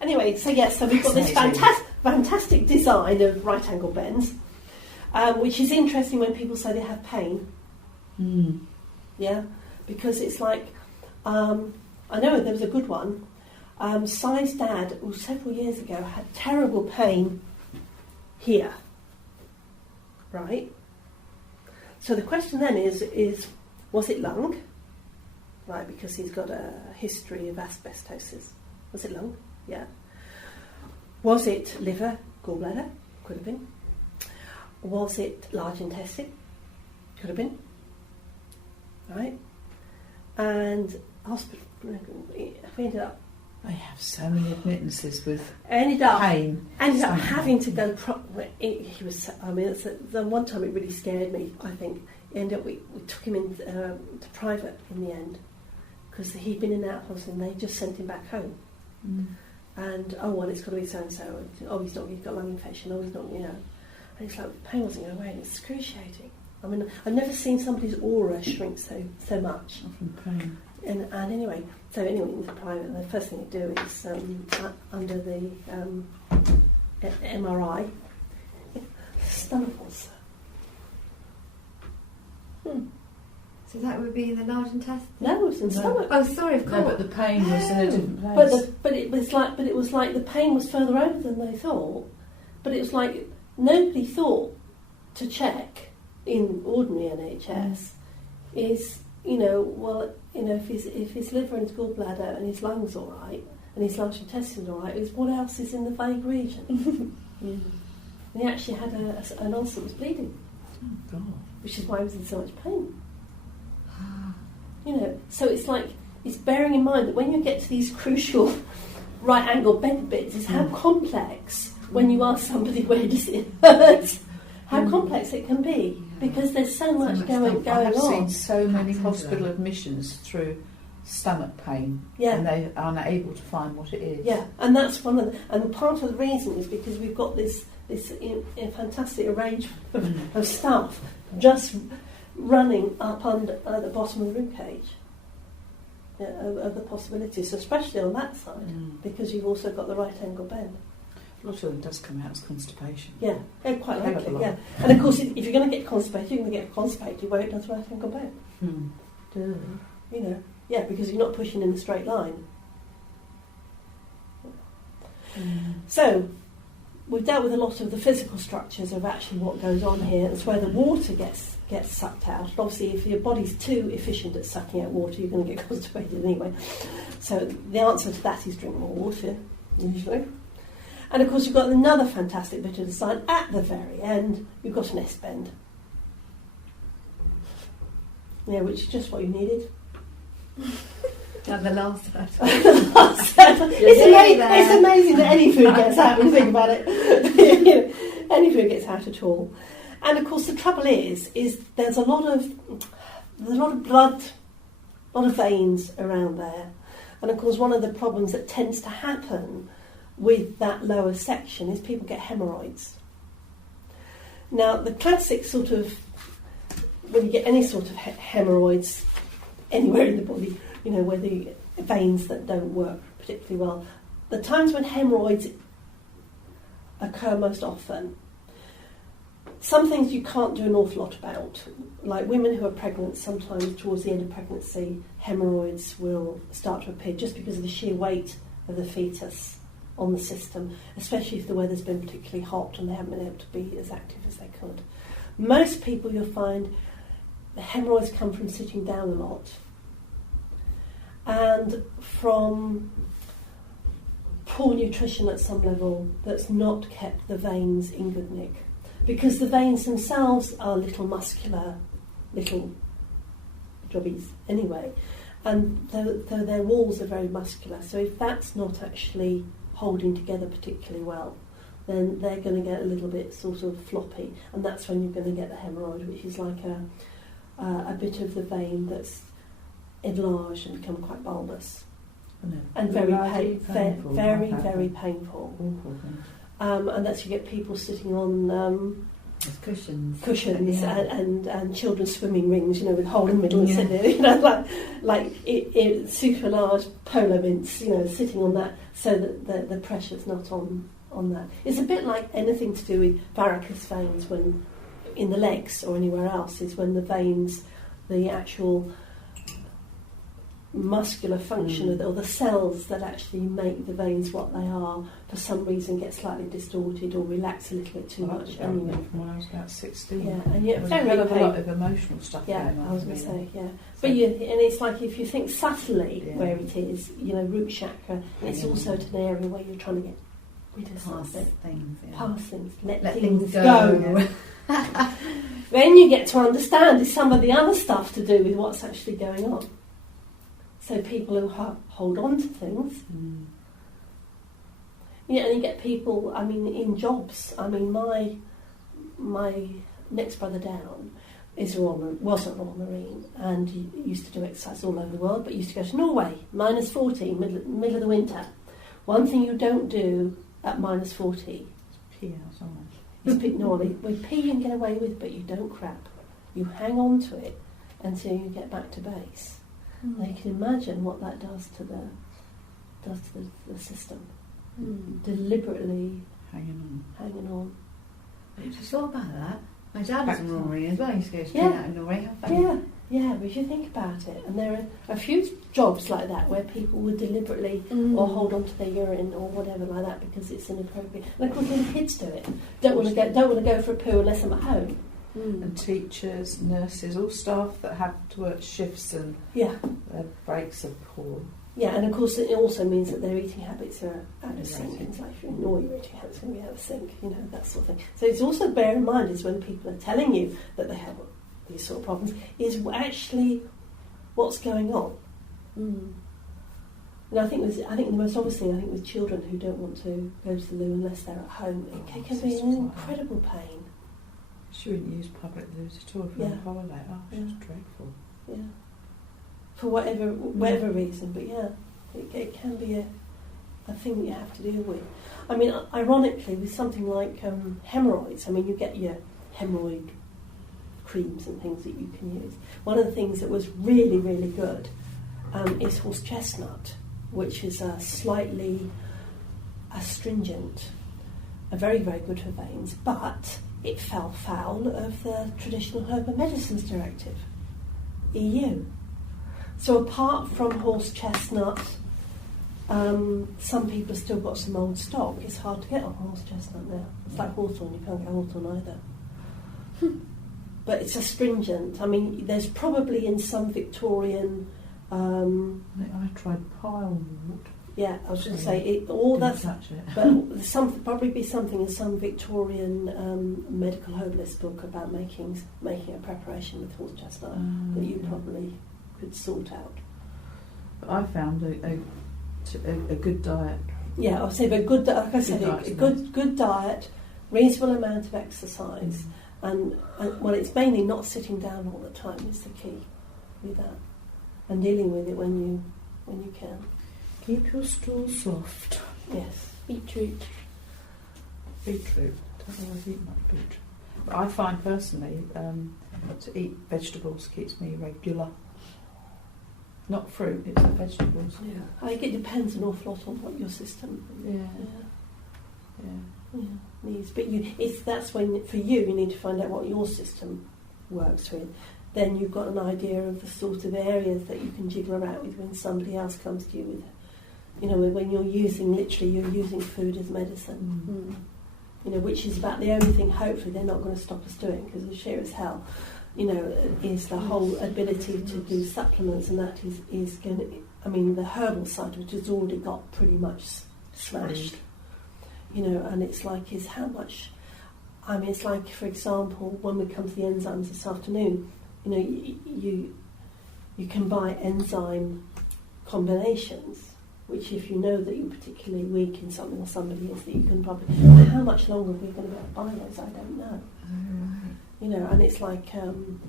Anyway, so we've got this fantastic design of right angle bends, which is interesting when people say they have pain. Yeah, because it's like, I know there was a good one. Si's dad, several years ago, had terrible pain here. Right? So the question then is was it lung? Right, because he's got a history of asbestosis. Was it lung? Yeah. Was it liver, gallbladder? Could have been. Was it large intestine? Could have been. Right? And hospital, we ended up... I have so many admittances with pain. Ended up having to go... He was... I mean, the one time it really scared me, I think. We took him in to private in the end, because he'd been in and out of hospital and they just sent him back home. And, it's got to be so-and-so. He's got lung infection. He's not, And it's like, the pain wasn't going away, and it's excruciating. I mean, I've never seen somebody's aura shrink so much. From pain. And anyway, into private, the first thing you do is under the MRI, stomach ulcer. So that would be in the large intestine? No, it was in the stomach. Oh, sorry, of course. No, but the pain was in a different place. But it was like the pain was further over than they thought. But it was like nobody thought to check in ordinary NHS if his liver and his gallbladder and his lungs all right and his large intestine's all right, is what else is in the vague region? And he actually had an ulcer that was bleeding. Oh, God. Which is why he was in so much pain. So it's like, it's bearing in mind that when you get to these crucial right angle bend bits, is how complex, when you ask somebody where does it hurt, how complex it can be, because there's so much going on. I have seen so many hospital admissions through stomach pain, and they are unable to find what it is. Yeah, and that's and part of the reason is because we've got this fantastic arrangement of stuff just running up under at the bottom of the ribcage of the possibilities, especially on that side, because you've also got the right angle bend. A lot of them does come out as constipation. Yeah, quite likely, yeah. And of course, if you're going to get constipated, you're going to get constipated where it does right angle bend. Because you're not pushing in a straight line. So, we've dealt with a lot of the physical structures of actually what goes on here. It's where the water gets sucked out. And obviously, if your body's too efficient at sucking out water, you're going to get constipated anyway. So the answer to that is drink more water, usually. And of course, you've got another fantastic bit of design at the very end. You've got an S-bend. Yeah, which is just what you needed. And the last one. It's amazing that any food gets out when you think about it. Any food gets out at all. And of course, the trouble is there's a lot of blood, a lot of veins around there. And of course, one of the problems that tends to happen with that lower section is people get hemorrhoids. Now, the classic sort of, when you get any sort of hemorrhoids anywhere in the body, where the veins that don't work particularly well, the times when hemorrhoids occur most often, some things you can't do an awful lot about. Like women who are pregnant, sometimes towards the end of pregnancy, hemorrhoids will start to appear just because of the sheer weight of the fetus on the system, especially if the weather's been particularly hot and they haven't been able to be as active as they could. Most people, you'll find the hemorrhoids come from sitting down a lot and from poor nutrition at some level that's not kept the veins in good nick. Because the veins themselves are little muscular, little jobbies anyway, and though their walls are very muscular, so if that's not actually holding together particularly well, then they're going to get a little bit sort of floppy, and that's when you're going to get the hemorrhoid, which is like a bit of the vein that's enlarged and become quite bulbous, and very painful. Very painful. Awful. And that's, you get people sitting on There's cushions. And children's swimming rings, with a hole in the middle, and like super large polo mints, sitting on that, so that the pressure's not on that. It's a bit like anything to do with varicose veins when in the legs or anywhere else, is when the veins, the actual muscular function or the cells that actually make the veins what they are, for some reason get slightly distorted or relax a little bit too much. Anyway, from when I was about 16. Yeah, and yet there was a lot of emotional stuff going on. I was going to say, yeah. But and it's like if you think subtly where it is, root chakra, and it's also an area where you're trying to get rid of something. Pass things. Let things go. Then you get to understand is some of the other stuff to do with what's actually going on. So people who hold on to things, and you get people. I mean, in jobs. I mean, my next brother down was a Royal Marine, and he used to do exercise all over the world, but used to go to Norway, -40, middle of the winter. One thing you don't do at -40 pee outside. We pee and get away with, but you don't crap. You hang on to it until you get back to base. Now you can imagine what that does to the system. Deliberately hanging on. I just thought about that. My dad was a Norway as well. He used to go straight out of Norway. Yeah, but if you think about it, and there are a few jobs like that where people would deliberately or hold on to their urine or whatever like that because it's inappropriate. And of course, little kids do it. Don't want to go for a poo unless I'm at home. And teachers, nurses, all staff that have to work shifts and their breaks are poor. Yeah, and of course it also means that their eating habits are out of sync. It's like if you ignore your eating habits, it's going to be out of sync, that sort of thing. So it's also bear in mind is when people are telling you that they have these sort of problems, is actually what's going on. And I think the most obvious thing, with children who don't want to go to the loo unless they're at home, it can be an incredible pain. She wouldn't use public loos at all for a holiday. Oh, it's dreadful. Yeah. For whatever reason, but it can be a thing that you have to deal with. I mean, ironically, with something like hemorrhoids, I mean, you get your hemorrhoid creams and things that you can use. One of the things that was really, really good is horse chestnut, which is slightly astringent, very, very good for veins, but it fell foul of the Traditional Herbal Medicines Directive, EU. So apart from horse chestnut, some people have still got some old stock. It's hard to get on horse chestnut now. It's like hawthorn, you can't get hawthorn either. But it's astringent. I mean, there's probably in some Victorian... I tried pilewort. Yeah, I was going to say that's. Touch it. But probably be something in some Victorian medical herbalist book about making a preparation with horse chestnut that you probably could sort out. But I found a good diet. Yeah, I'll say, but good. Like I said, a good diet, reasonable amount of exercise, and it's mainly not sitting down all the time is the key with that, and dealing with it when you can. Keep your stool soft. Yes. Beetroot. Don't always eat much beetroot. But I find personally to eat vegetables keeps me regular. Not fruit, it's the vegetables. Yeah. I think it depends an awful lot on what your system needs. But that's when for you need to find out what your system works with. Then you've got an idea of the sort of areas that you can jiggle about with when somebody else comes to you with, when you're using food as medicine. Which is about the only thing hopefully they're not going to stop us doing, because as sheer as hell, is the whole ability to do supplements, and that is going to, the herbal side, which has already got pretty much smashed, and it's like is how much, it's like, for example, when we come to the enzymes this afternoon, you can buy enzyme combinations, which if you know that you're particularly weak in something or somebody is, that you can probably... How much longer are we going to be able to buy those? I don't know. And it's like... and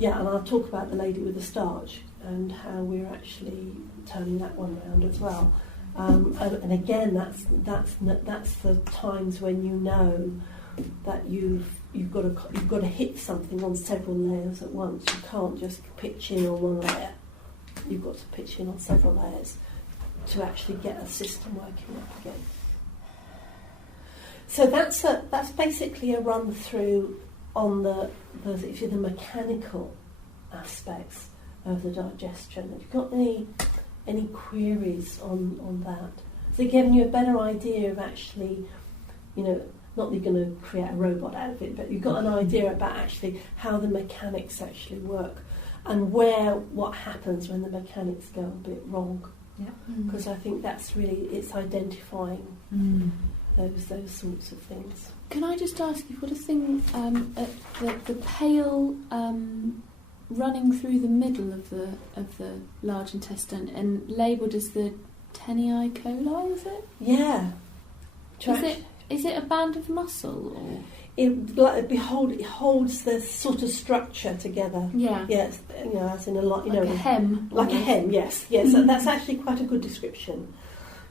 I'll talk about the lady with the starch and how we're actually turning that one around as well. And again, that's the times when that you've got to hit something on several layers at once. You can't just pitch in on one layer. You've got to pitch in on several layers to actually get a system working up again. So that's basically a run through on the mechanical aspects of the digestion. Have you got any queries on that? So giving you a better idea of actually, not that you're going to create a robot out of it, but you've got an idea about actually how the mechanics actually work and what happens when the mechanics go a bit wrong. Yeah. Because I think that's really, it's identifying those sorts of things. Can I just ask you, what a thing, the pale running through the middle of the large intestine and labelled as the Tenii coli, is it? Yeah. Is it a band of muscle or? It holds the sort of structure together. Yeah. Yes, as in a lot, like a hem. Like a hem, yes. That's actually quite a good description.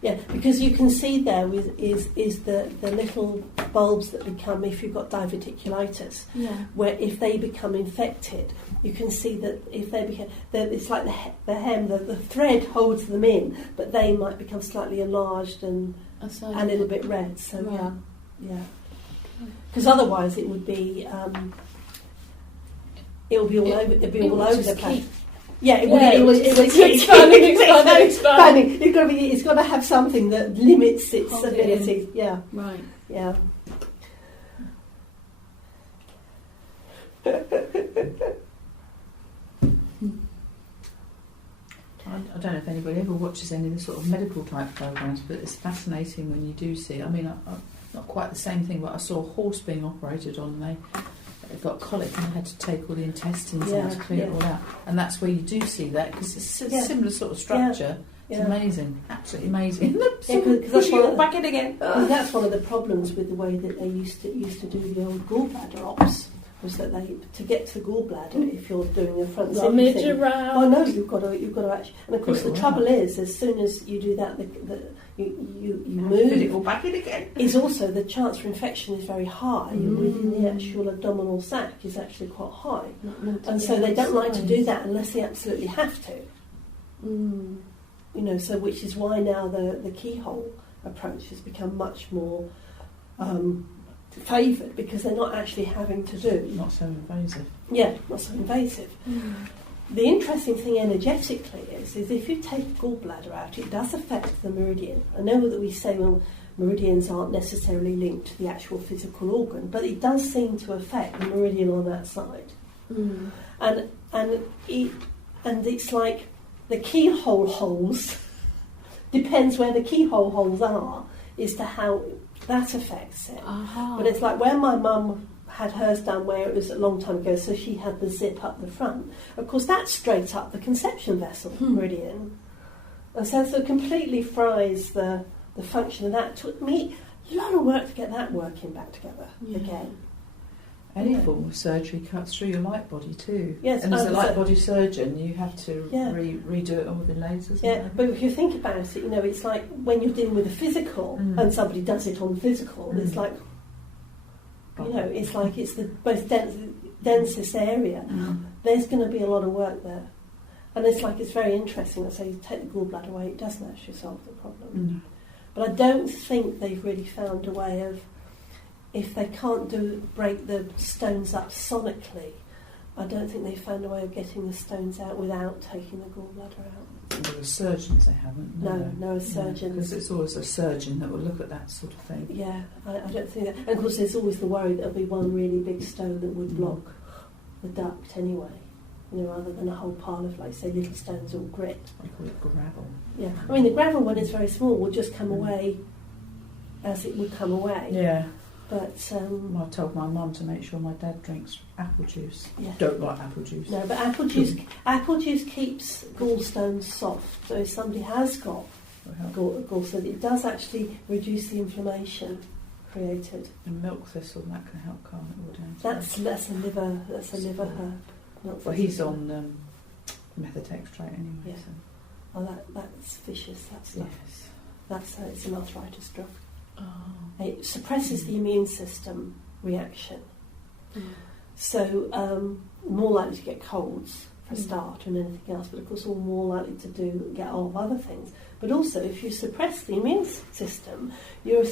Yeah, because you can see there is the little bulbs that become, if you've got diverticulitis, where if they become infected, you can see that if they become, it's like the hem, the thread holds them in, but they might become slightly enlarged and a little bit red. So right. yeah. Because otherwise it would be all over the place. Yeah, it would expanding. It's got to have something that limits its ability. Yeah. Right. Yeah. I don't know if anybody ever watches any of the sort of medical type programs, but it's fascinating when you do see. I mean, not quite the same thing, but I saw a horse being operated on, and they got colic and they had to take all the intestines out to clear it all out. And that's where you do see that, because it's a similar sort of structure. It's amazing, absolutely amazing. Because that's back in again. That's one of the problems with the way that they used to do the old gallbladder ops. Was that to get to the gallbladder, if you're doing a front zip thing, no, you've got to actually. And of course, the trouble is, as soon as you do that, you move. Put it all back in again. Is also the chance for infection is very high within the actual abdominal sac is actually quite high, and so they don't like to do that unless they absolutely have to. So which is why now the keyhole approach has become much more favoured, because they're not actually having to do. Not so invasive. Yeah, not so invasive. The interesting thing energetically is if you take a gallbladder out, it does affect the meridian. I know that we say, well, meridians aren't necessarily linked to the actual physical organ, but it does seem to affect the meridian on that side. And it's like the keyhole holes, depends where the keyhole holes are, as to how that affects it. But it's like where my mum had hers done, where it was a long time ago, so she had the zip up the front. Of course, that's straight up the conception vessel meridian, and so it completely fries the function of that. It took me a lot of work to get that working back together again. Any form of surgery cuts through your light body too. Yes, and as a light body surgeon, you have to redo it all with the lasers. Yeah, but if you think about it, it's like when you're dealing with the physical and somebody does it on the physical, it's like, it's like it's the most densest area. There's going to be a lot of work there. And it's like, it's very interesting. Let's say you take the gallbladder away, it doesn't actually solve the problem. But I don't think they've really found a way of, if they can't break the stones up sonically, I don't think they've found a way of getting the stones out without taking the gallbladder out. Well, the surgeons, they haven't. No surgeons. Because it's always a surgeon that will look at that sort of thing. Yeah, I don't think that. And of course, there's always the worry that there'll be one really big stone that would block the duct anyway, rather than a whole pile of, like, say, little stones or grit. I call it gravel. Yeah, I mean, the gravel, when it's very small, will just come away as it would come away. Yeah. But I told my mum to make sure my dad drinks apple juice. Yeah. Don't like apple juice. No, but apple juice keeps gallstones soft. So if somebody has got gallstones, it does actually reduce the inflammation created. And milk thistle, that can help calm it all down. That's a liver herb. Well, he's on methotrexate anyway. Yeah. So. Oh, that's vicious. That stuff. Yes. It's an arthritis drug. Oh. It suppresses the immune system reaction. So more likely to get colds for a start and anything else, but of course all more likely to get other things. But also, if you suppress the immune system, you're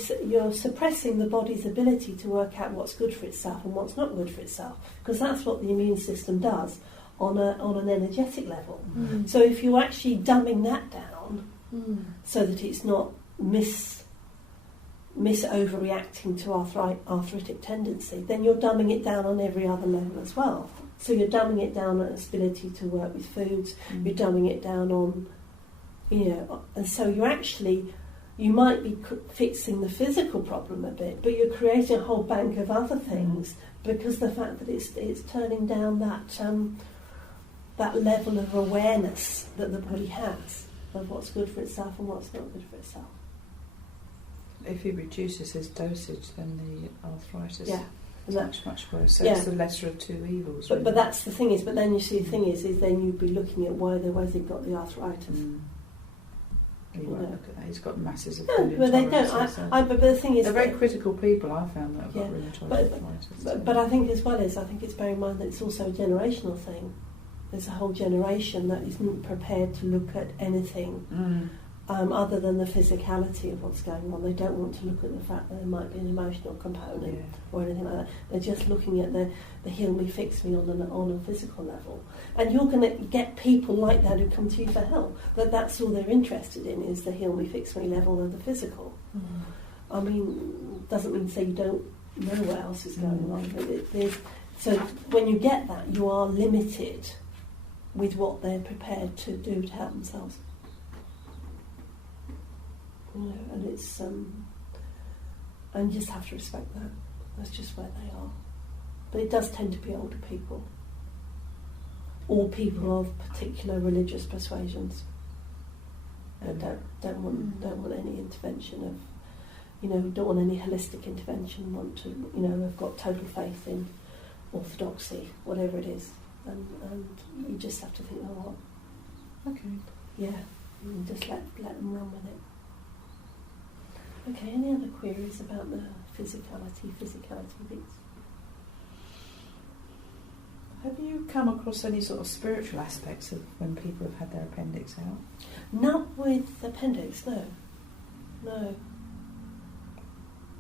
suppressing the body's ability to work out what's good for itself and what's not good for itself, because that's what the immune system does on an energetic level. So if you're actually dumbing that down so that it's not overreacting to arthritic tendency, then you're dumbing it down on every other level as well. So you're dumbing it down on its ability to work with foods, you're dumbing it down on, and so you might be fixing the physical problem a bit, but you're creating a whole bank of other things because the fact that it's turning down that level of awareness that the body has of what's good for itself and what's not good for itself. If he reduces his dosage, then the arthritis is much worse. So it's the lesser of two evils. Really. But that's the thing is. But then you see the thing is then you'd be looking at why they've got the arthritis. You won't look at that. He's got masses of no, food but they don't. But the thing is, they're very critical people. I found that have got rheumatoid arthritis. But I think as well as I think it's bearing in mind that it's also a generational thing. There's a whole generation that isn't prepared to look at anything other than the physicality of what's going on. They don't want to look at the fact that there might be an emotional component or anything like that. They're just looking at the heal me, fix me on a physical level. And you're going to get people like that who come to you for help. That's all they're interested in is the heal me, fix me level of the physical. I mean, doesn't mean to say you don't know what else is going on. But so when you get that, you are limited with what they're prepared to do to help themselves. And it's and you just have to respect that. That's just where they are. But it does tend to be older people, or people of particular religious persuasions that don't want any intervention of, don't want any holistic intervention. Want to, have got total faith in orthodoxy, whatever it is, and you just have to think, oh, well, okay, and just let them run with it. Okay, any other queries about the physicality bits? Have you come across any sort of spiritual aspects of when people have had their appendix out? Not with appendix, no.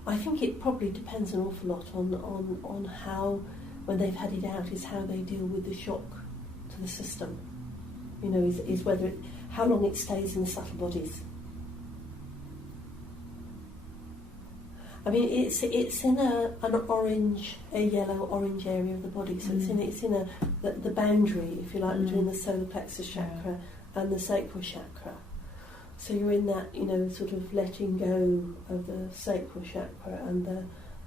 I think it probably depends an awful lot on how, when they've had it out, is how they deal with the shock to the system. Is whether how long it stays in the subtle bodies. I mean, it's in a yellow-orange area of the body, so it's in the boundary, if you like, between the solar plexus chakra and the sacral chakra. So you're in that, sort of letting go of the sacral chakra and the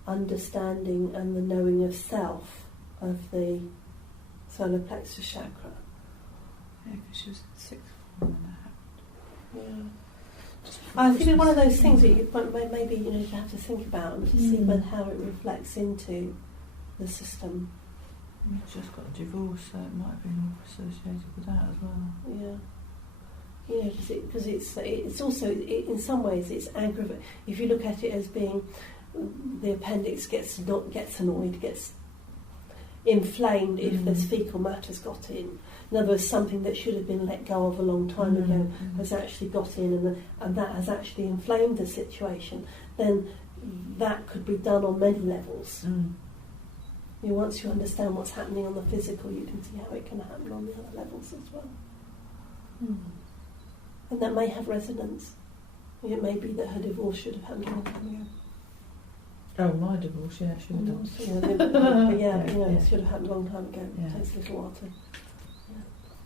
understanding and the knowing of self of the solar plexus chakra. Yeah, because she was in sixth form when that happened. Yeah. I think it's one of those things that you maybe you have to think about and to see how it reflects into the system. She's just got a divorce, so it might have been associated with that as well. Yeah, because it's also in some ways it's aggravating. If you look at it as being the appendix gets annoyed, gets inflamed if there's fecal matter's got in. In other words, something that should have been let go of a long time ago has actually got in, and that has actually inflamed the situation. Then that could be done on many levels. Once you understand what's happening on the physical, you can see how it can happen on the other levels as well. And that may have resonance. It may be that her divorce should have happened a long time ago. Oh, my divorce, should have done. It should have happened a long time ago. Yeah. It takes a little while to...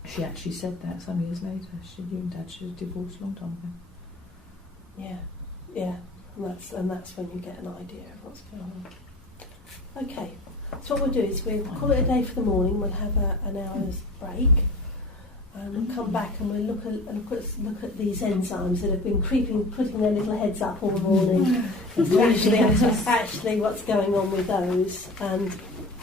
She actually said that some years later. You and Dad should have divorced a long time ago. Yeah. And that's when you get an idea of what's going on. Okay. So what we'll do is we'll call it a day for the morning. We'll have an hour's break. And we'll come back and we'll look at these enzymes that have been putting their little heads up all the morning. actually what's going on with those.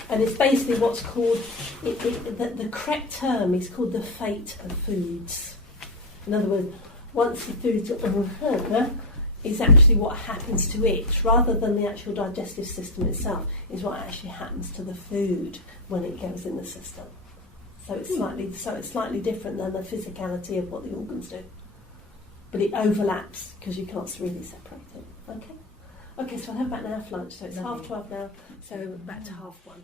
And it's basically what's called, the correct term is called the fate of foods. In other words, once the foods are is actually what happens to it, rather than the actual digestive system itself, is what actually happens to the food when it goes in the system. So it's slightly different than the physicality of what the organs do. But it overlaps because you can't really separate it. Okay? Okay, so I'll have about an hour for lunch, so it's Lovely. 12:30 now, so back to 1:30.